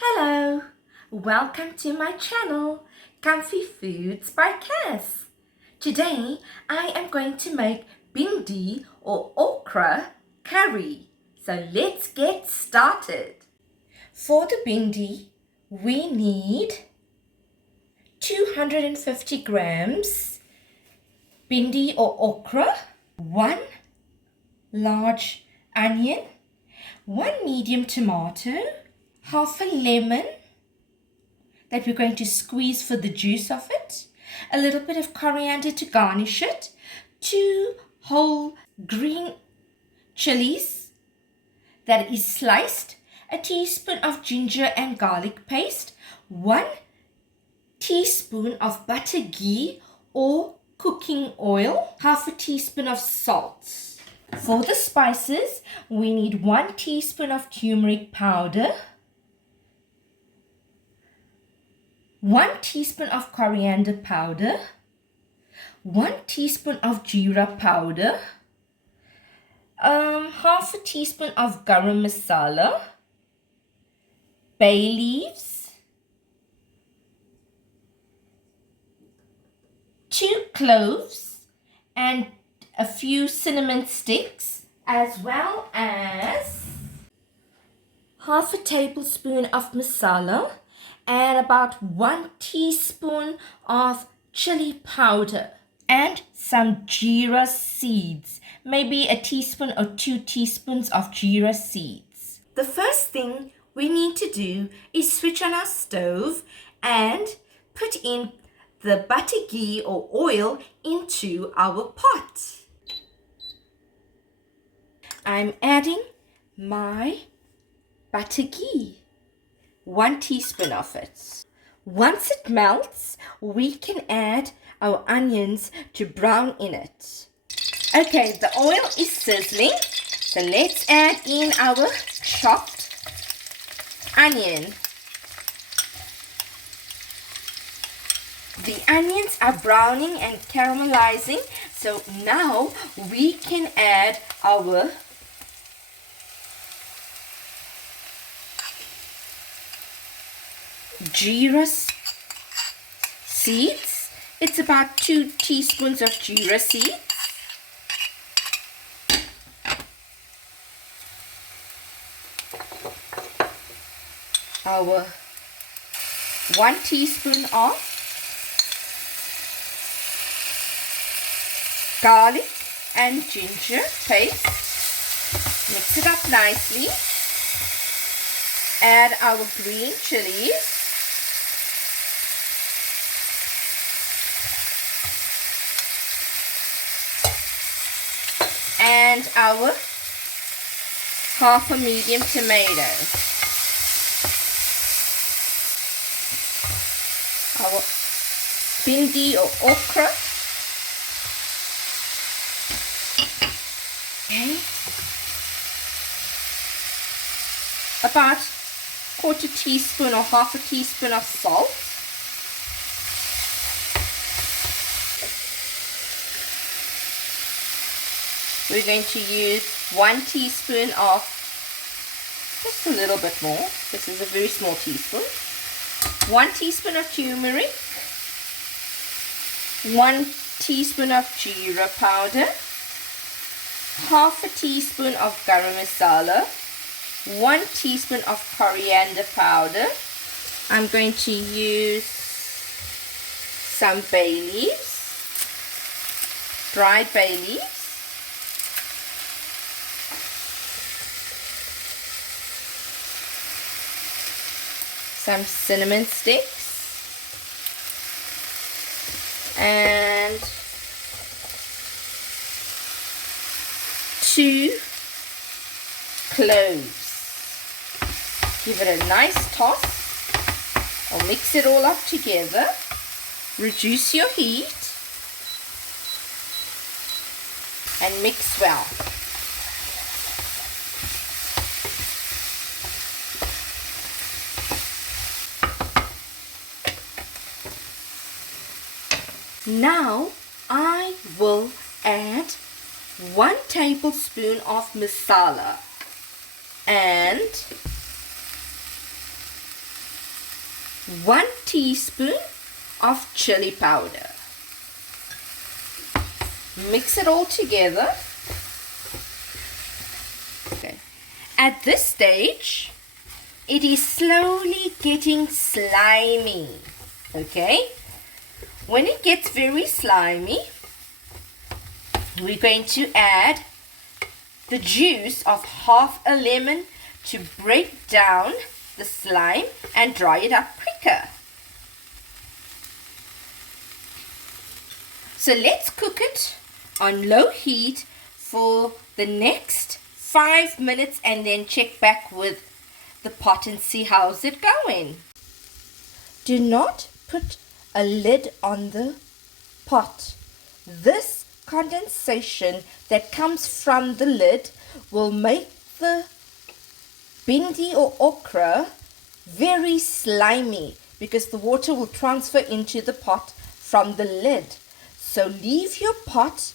Hello, welcome to my channel, Comfy Foods by Cass. Today I am going to make bhindi or okra curry. So let's get started. For the bhindi, we need 250 grams bhindi or okra, 1 large onion, 1 medium tomato, half a lemon that we're going to squeeze for the juice of it, a little bit of coriander to garnish it, 2 whole green chilies that is sliced, a teaspoon of ginger and garlic paste, 1 teaspoon of butter ghee or cooking oil, half a teaspoon of salt. For the spices, we need 1 teaspoon of turmeric powder, 1 teaspoon of coriander powder, 1 teaspoon of jeera powder, half a teaspoon of garam masala, bay leaves, 2 cloves, and a few cinnamon sticks, as well as half a tablespoon of masala and about 1 teaspoon of chili powder and some jeera seeds, maybe a teaspoon or 2 teaspoons of jeera seeds. The first thing we need to do is switch on our stove and put in the butter ghee or oil into our pot. I'm adding my butter ghee, 1 teaspoon of it. Once it melts, we can add our onions to brown in it. Okay, the oil is sizzling, so let's add in our chopped onion. The onions are browning and caramelizing, so now we can add our jeera seeds. It's about 2 teaspoons of jeera seeds. Our 1 teaspoon of garlic and ginger paste. Mix it up nicely. Add our green chilies. And our half a medium tomato. Our bhindi or okra. Okay. About 1/4 teaspoon or half a teaspoon of salt. We're going to use 1 teaspoon of, just a little bit more, this is a very small teaspoon, 1 teaspoon of turmeric, 1 teaspoon of jeera powder, half a teaspoon of garam masala, 1 teaspoon of coriander powder. I'm going to use some bay leaves, dried bay leaves. Some cinnamon sticks and 2 cloves. Give it a nice toss. I'll mix it all up together. Reduce your heat and mix well. Now I will add 1 tablespoon of masala and 1 teaspoon of chili powder. Mix it all together. Okay. At this stage, it is slowly getting slimy. Okay? When it gets very slimy, we're going to add the juice of half a lemon to break down the slime and dry it up quicker. So let's cook it on low heat for the next 5 minutes and then check back with the pot and see how's it going. Do not put a lid on the pot. This condensation that comes from the lid will make the bhindi or okra very slimy because the water will transfer into the pot from the lid. So leave your pot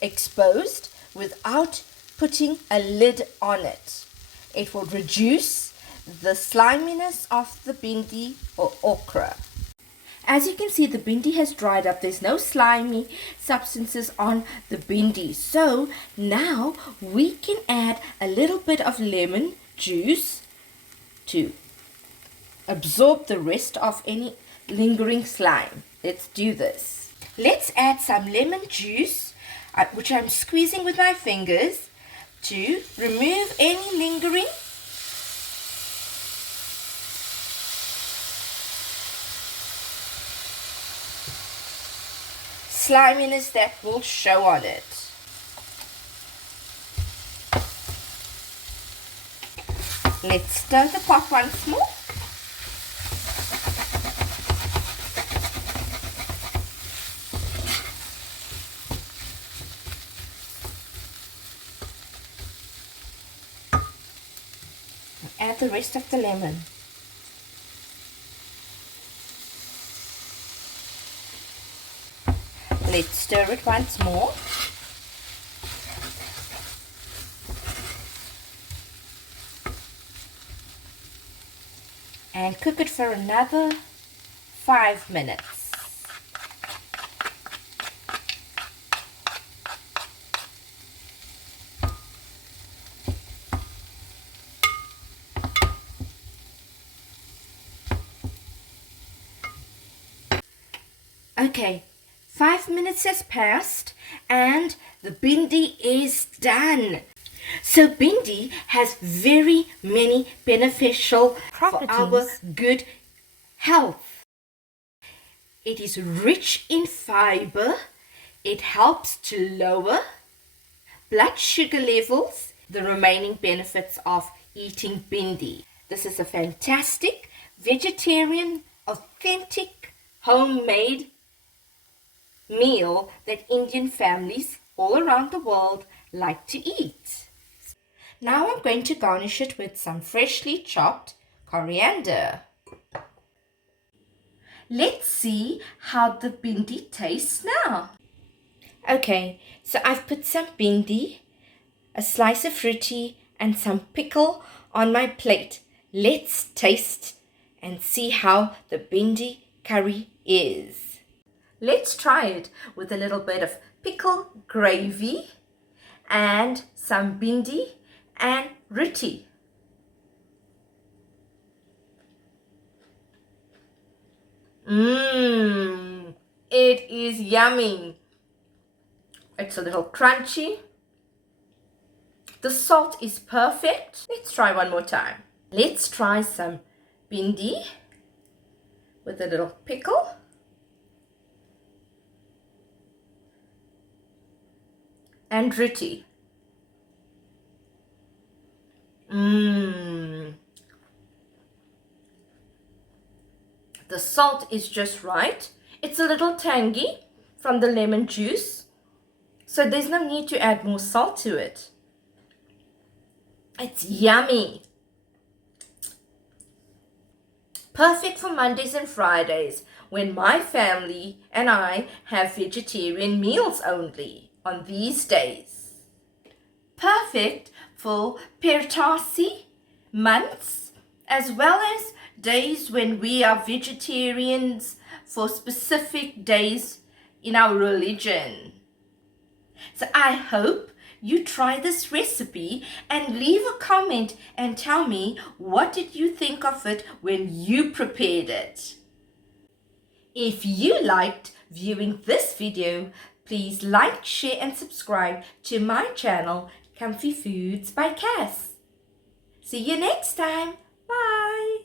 exposed without putting a lid on it. It will reduce the sliminess of the bhindi or okra. As you can see, the bhindi has dried up. There's no slimy substances on the bhindi. So now we can add a little bit of lemon juice to absorb the rest of any lingering slime. Let's do this. Let's add some lemon juice, which I'm squeezing with my fingers to remove any lingering sliminess that will show on it. Let's stir the pot once more. Add the rest of the lemon. Let's stir it once more. And cook it for another 5 minutes. Okay, 5 minutes has passed and the bhindi is done. So bhindi has very many beneficial properties for our good health. It is rich in fiber. It helps to lower blood sugar levels, the remaining benefits of eating bhindi. This is a fantastic vegetarian, authentic, homemade meal that Indian families all around the world like to eat. Now I'm going to garnish it with some freshly chopped coriander. Let's see how the bhindi tastes now. Okay, so I've put some bhindi, a slice of fruity and some pickle on my plate. Let's taste and see how the bhindi curry is. Let's try it with a little bit of pickle gravy and some bhindi and roti. It is yummy. It's a little crunchy. The salt is perfect. Let's try one more time. Let's try some bhindi with a little pickle. And roti. The salt is just right. It's a little tangy from the lemon juice, so there's no need to add more salt to it. It's yummy. Perfect for Mondays and Fridays when my family and I have vegetarian meals only on these days. Perfect for Pertasi months as well as days when we are vegetarians for specific days in our religion. So I hope you try this recipe and leave a comment and tell me what did you think of it when you prepared it. If you liked viewing this video, please like, share and subscribe to my channel, Comfy Foods by Cass. See you next time. Bye.